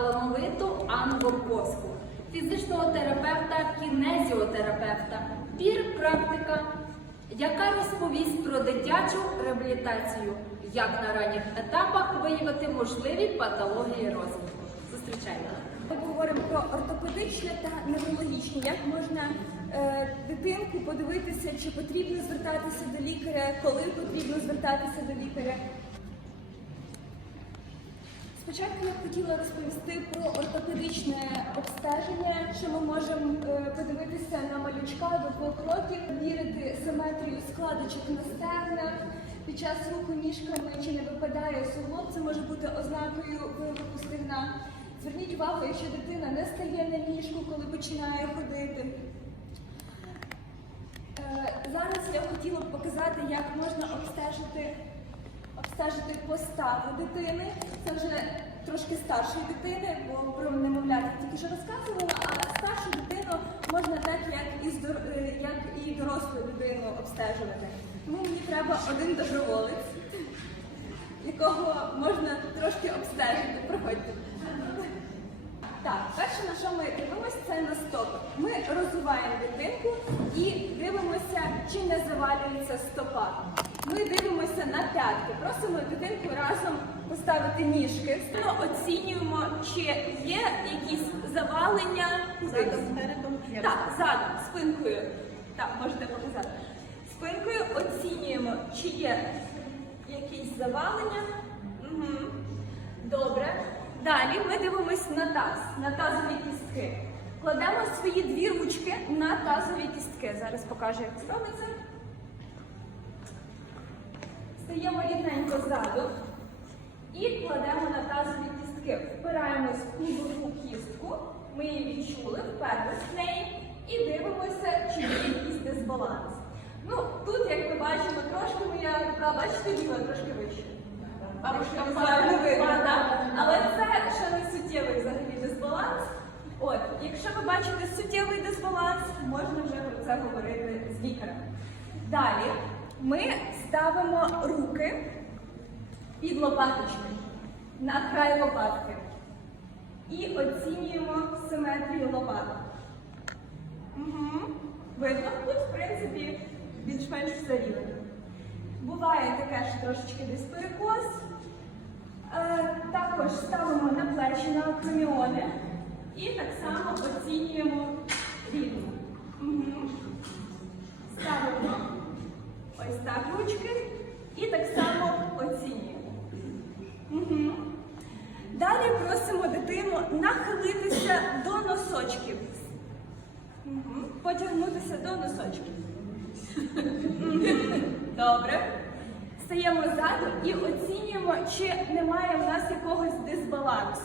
талановиту Анну Бобковську, фізичного терапевта, кінезіотерапевта, пір-практика, яка розповість про дитячу реабілітацію, як на ранніх етапах виявити можливі патології розвитку. Зустрічайте! Ми говоримо про ортопедичне та неврологічне. Як можна е, дитинку подивитися, чи потрібно звертатися до лікаря, коли потрібно звертатися до лікаря. Спочатку я хотіла розповісти про ортопедичне обстеження, що ми можемо е, подивитися на малючка до двох років, вірити симетрію складочок на стегнах. Під час руху ніжками чи не випадає суглоб, це може бути ознакою вивиху стегна. Зверніть увагу, якщо дитина не стає на ніжку, коли починає ходити. Е, Зараз я хотіла б показати, як можна обстежити, обстежити поставу дитини. Це вже трошки старшої дитини, бо про немовлят я тільки що розказувала, а старшу дитину можна так, як і, здор- е, як і дорослу людину обстежувати. Тому мені треба один доброволець, якого можна трошки обстежити. Проходьте. Так, перше, на що ми дивимося, це на стопи. Ми розвиваємо дитинку і дивимося, чи не завалюється стопа. Ми дивимося на п'ятки. Просимо дитинку разом поставити ніжки. Ми оцінюємо, чи є якісь завалення задом, Так, задом, спинкою. Так, можете показати. Спинкою оцінюємо, чи є якісь завалення. Угу. Добре. Далі ми дивимось на таз, на тазові кістки. Кладемо свої дві ручки на тазові кістки. Зараз покажу, як це робиться. Стаємо рівненько ззаду і кладемо на тазові кістки. Впираємось в кубову кістку. Ми її відчули, вперлись в неї і дивимося, чи є якийсь дисбаланс. Ну, тут, як ми бачимо, трошки моя рука, бачите, ліва трошки вище. Бабушка не видно, так? Але це ще не суттєвий взагалі дисбаланс. От, якщо ви бачите суттєвий дисбаланс, можна вже про це говорити з лікарем. Далі ми ставимо руки під лопаточки, на край лопатки. І оцінюємо симетрію лопаток. Угу. Видно, тут, в принципі, більш-менш все рівно. Буває таке, що трошечки десь перекос. Е, також ставимо на плечі на акроміони і так само оцінюємо рівно. Угу. Ставимо ось так ручки і так само оцінюємо. Угу. Далі просимо дитину нахилитися до носочків. Угу. Потягнутися до носочків. Добре. Стаємо ззаду і оцінюємо, чи немає в нас якогось дисбалансу.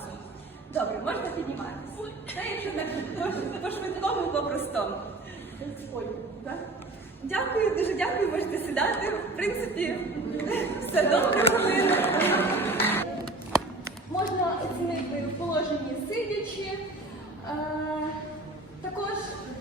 Добре, можна підніматися. Це якщо так по- по-швидкому, по-простому. Ой, так? Дякую, дуже дякую, можете сідати. В принципі, все добре. Можна оцінити в положенні сидячи. Е, також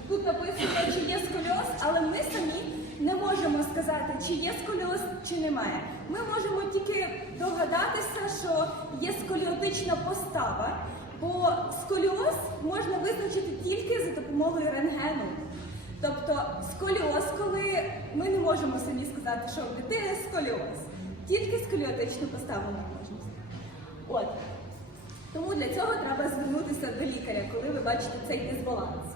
тут написано, чи є сколіоз, але ми самі не можемо сказати, чи є сколіоз, чи немає. Ми можемо тільки догадатися, що є сколіотична постава, бо сколіоз можна визначити тільки за допомогою рентгену. Тобто сколіоз, коли ми не можемо самі сказати, що в дитини сколіоз. Тільки сколіотичну поставу можемо сказати. От. Тому для цього треба звернутися до лікаря, коли ви бачите цей дисбаланс.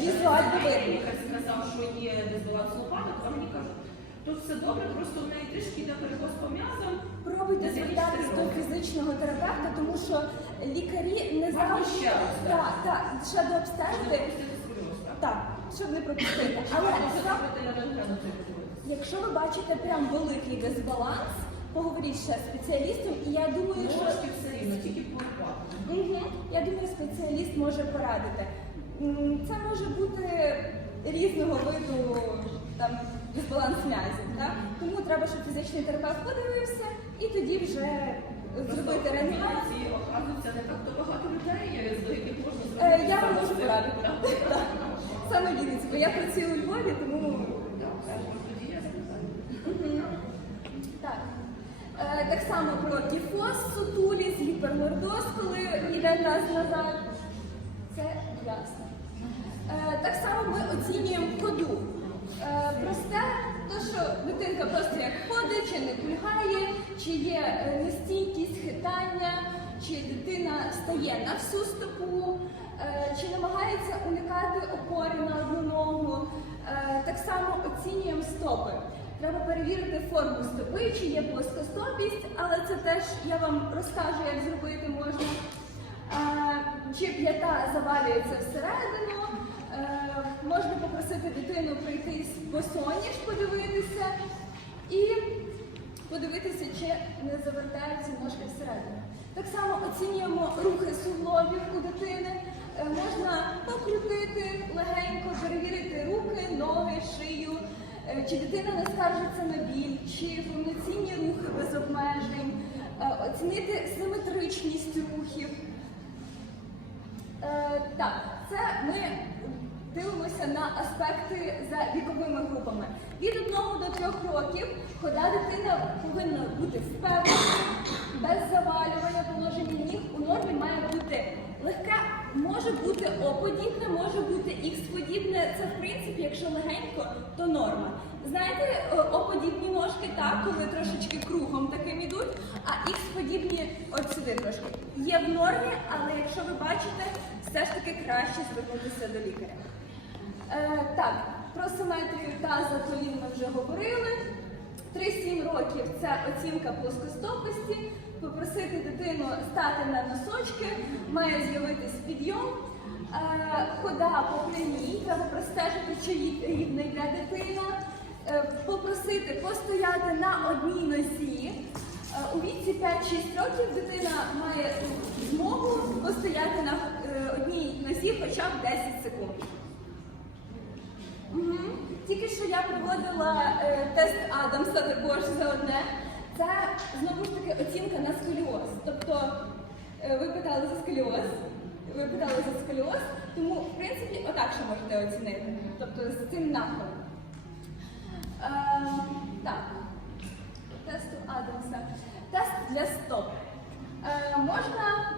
Візуально видно. Сказав, що є дисбаланс лопаток, а мені кажуть, тут все добре, просто в неї трішки йде перекос по м'язам. Пробуйте звертатись до фізичного терапевта, тому що лікарі не завжди ще так? так, ще до обстежити, так? щоб не пропустити. Але якщо ви бачите прям великий дисбаланс, поговоріть ще з спеціалістом, і я думаю, що Трошки тільки Я думаю, спеціаліст може порадити. Це може бути різного виду там дисбаланс м'язів. Тому треба, щоб фізичний терапевт подивився і тоді вже зробити реанімацію. Це не так багато людей, з яких можна е, зробити. Я вам можу порадити. Саме Вінниці, бо я працюю у Львові, тому так. Так е, само про кіфоз, сутуліс, гіпермордоз, коли йде нас назад. Це ясно. Е, так само ми чи є е, нестійкість, хитання, чи дитина стає на всю стопу, е, чи намагається уникати опори на одну ногу. Е, так само оцінюємо стопи. Треба перевірити форму стопи, чи є плоскостопість, але це теж я вам розкажу, як зробити можна. Чи п'ята завалюється всередину, можна попросити дитину прийти босоніж, подивитися і подивитися, чи не завертаються ножки всередину. Так само оцінюємо рухи суглобів у дитини. Е, Можна покрутити легенько, перевірити руки, ноги, шию, Е, чи дитина не скаржиться на біль, чи повноцінні рухи без обмежень, Е, оцінити симетричність рухів. Так, це ми дивимося на аспекти за віковими групами. Від 1 до 3 років хода дитина повинна бути впевнена, без завалювання положення ніг у нормі має бути легке, може бути О-подібне, може бути Х-подібне. Це в принципі, якщо легенько, то норма. Знаєте, е, О-подібні ножки, так, коли трошечки кругом таким ідуть, а Х-подібні от сюди трошки. Є в нормі, але якщо ви бачите, все ж таки краще звернутися до лікаря. Е, так, про симетрію таза колін ми вже говорили. 3-7 років це оцінка плоскостопості. Попросити дитину стати на носочки, має з'явитись підйом. Е, хода по прямій, треба простежити, чи їй рівна йде дитина. Е, попросити постояти на одній нозі. У віці 5-6 років дитина має змогу постояти на одній нозі хоча б 10 секунд. Тільки що я проводила е, тест Адамса також за одне. Це знову ж таки оцінка на сколіоз. Тобто е, ви питали за сколіоз, ви питали за сколіоз, тому в принципі отак ще можете оцінити. Тобто з цим нахилом. Е, так, тесту Адамса. Тест для стоп. Е, можна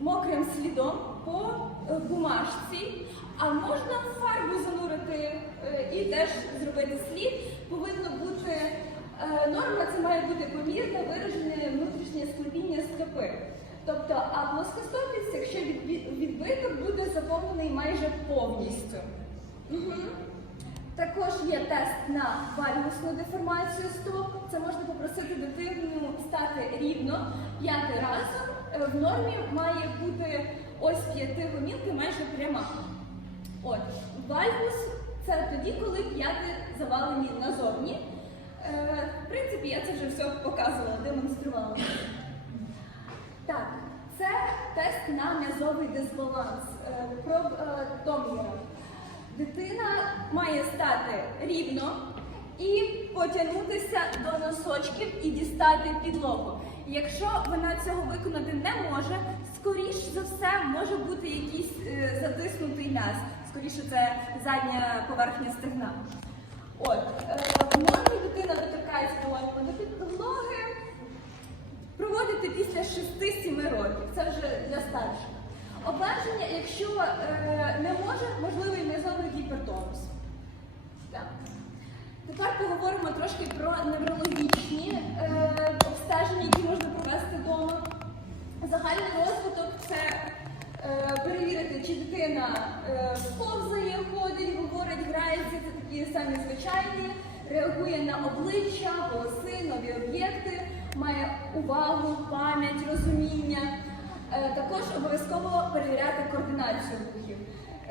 мокрим слідом по е, бумажці, а можна фарбу занурити е, і теж зробити слід. Повинно бути е, норма, це має бути помірне виражене внутрішнє склепіння стопи. Тобто, а плоскостопість, якщо відбиток, буде заповнений майже повністю. Угу. Також є тест на вальгусну деформацію стоп. Це можна попросити дитину стати рівно п'яти разом. Е, В нормі має бути ось п'яти гомілки майже пряма. От, вальгус це тоді, коли п'яти завалені назовні. Е, в принципі, я це вже все показувала, демонструвала. Так, це тест на м'язовий дисбаланс. Е, Про е, Доміра. Дитина має стати рівно і потягнутися до носочків і дістати підлогу. Якщо вона цього виконати не може, скоріш за все може бути якийсь е, затиснутий м'яз. Скоріше це задня поверхня стегна. От, е, нормі дитина доторкається долоньками до підлоги, проводити після 6-7 років. Це вже для старших. Обмеження, якщо е, не може, можливий м'язовий гіпертонус. Так. Тепер поговоримо трошки про неврологічні е, обстеження, які можна провести вдома. Загальний розвиток це е, перевірити, чи дитина е, повзає, ходить, говорить, грається, це такі самі звичайні, реагує на обличчя, голоси, нові об'єкти, має увагу, пам'ять, розуміння. Також обов'язково перевіряти координацію рухів.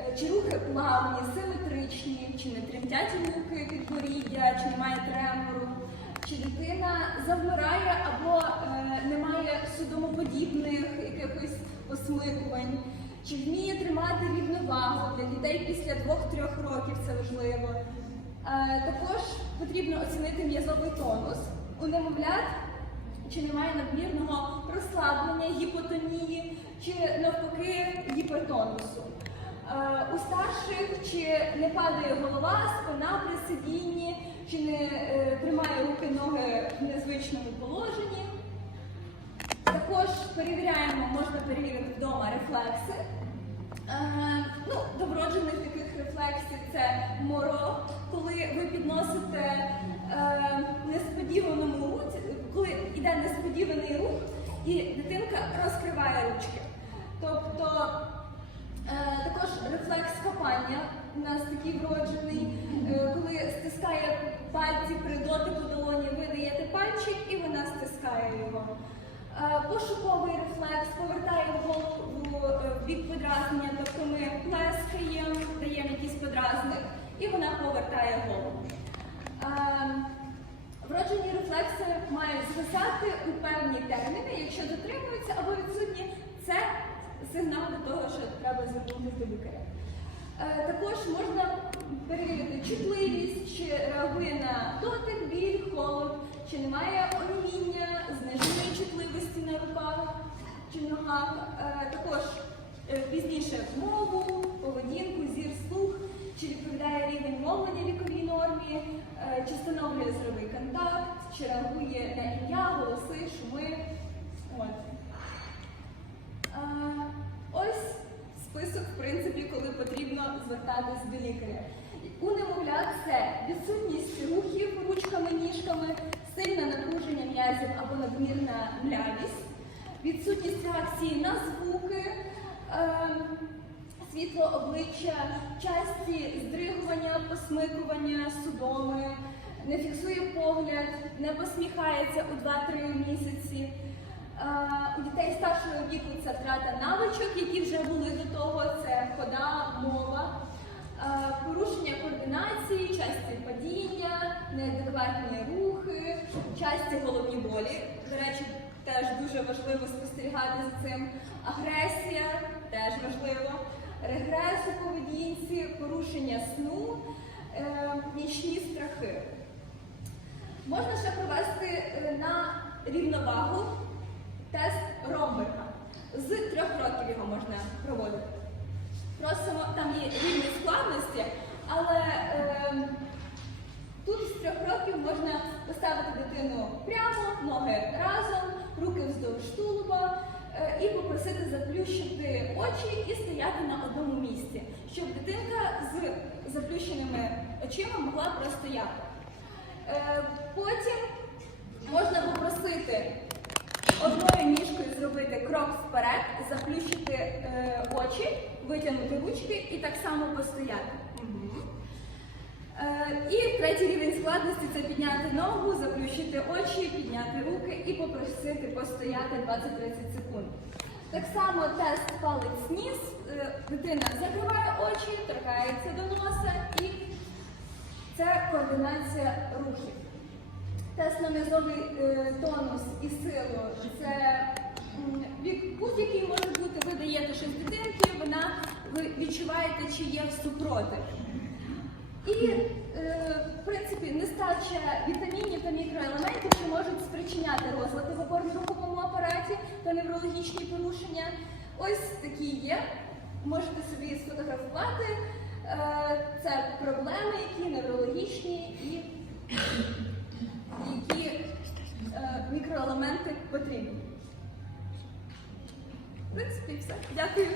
Е, Чи рухи плавні, симетричні, чи не тремтять руки підборіддя, чи немає тремору, чи дитина завмирає або е, немає судомоподібних якихось посмикувань, чи вміє тримати рівновагу для дітей після 2-3 років це важливо. Е, також потрібно оцінити м'язовий тонус у чи немає надмірного розслаблення, гіпотонії, чи навпаки гіпертонусу. Е, у старших чи не падає голова, спина при сидінні, чи не е, тримає руки ноги в незвичному положенні. Також перевіряємо, можна перевірити вдома рефлекси. Е, ну, до вроджених таких рефлексів це моро, коли ви підносите несподіваному руці, коли йде несподіваний рух, і дитинка розкриває ручки. Тобто також рефлекс хапання у нас такий вроджений, е, коли стискає пальці при дотику долоні, ви даєте пальчик і вона стискає його. Е, Пошуковий рефлекс повертає голову е, в бік подразнення, тобто ми плескаємо, даємо якийсь подразник, і вона повертає голову. Е, Вроджені рефлекси мають згасати у певні терміни, якщо дотримуються або відсутні, це сигнал до того, треба звернутися до лікаря. Е, Також можна перевірити чутливість, чи реагує на дотик, біль, холод, чи немає оніміння, зниженої чутливості на руках чи ногах. Е, Також е, пізніше мову, поведінку, зір, слух, чи відповідає рівень мовлення віковій нормі, чи встановлює зровий контакт, чи реагує на ім'я, голоси, шуми. От. Ось список, в принципі, коли потрібно звертатись до лікаря. У немовлят це відсутність рухів ручками, ніжками, сильне напруження м'язів або надмірна млявість, відсутність реакції на звуки, ем, світло обличчя, часті здригування, посмикування, судоми, не фіксує погляд, не посміхається у 2-3 місяці. Е, У дітей старшого віку це втрата навичок, які вже були до того, це хода, мова, Е, порушення координації, часті падіння, неадекватні рухи, часті головні болі. До речі, теж дуже важливо спостерігати за цим. Агресія теж важливо, регрес у поведінці, порушення сну, е, нічні страхи. Можна ще провести на рівновагу тест Ромберга. З трьох років його можна проводити. Просимо, там є рівні складності, але е, тут з трьох років можна поставити дитину прямо, ноги разом, руки вздовж тулуба е, і попросити заплющити очі і стояти на одному місці, щоб дитинка з заплющеними очима могла простояти. Е, Потім можна попросити одною ніжкою зробити крок вперед, заплющити е, очі, витягнути ручки і так само постояти. Е, і третій рівень складності це підняти ногу, заплющити очі, підняти руки і попросити постояти 20-30 секунд. Так само тест палець ніс, е, дитина закриває очі, торкається до носа і це координація рухів. Тест на м'язовий е, тонус і силу це будь-який може бути, ви даєте щось дитинки, вона ви відчуваєте, чи є супротив. І, е, в принципі, нестача вітамінів та мікроелементів, що можуть спричиняти розлади в опорно-руховому апараті та неврологічні порушення. Ось такі є. Можете собі сфотографувати. Е, це проблеми, які неврологічні і які е, мікроелементи потрібні. В принципі, все. Дякую.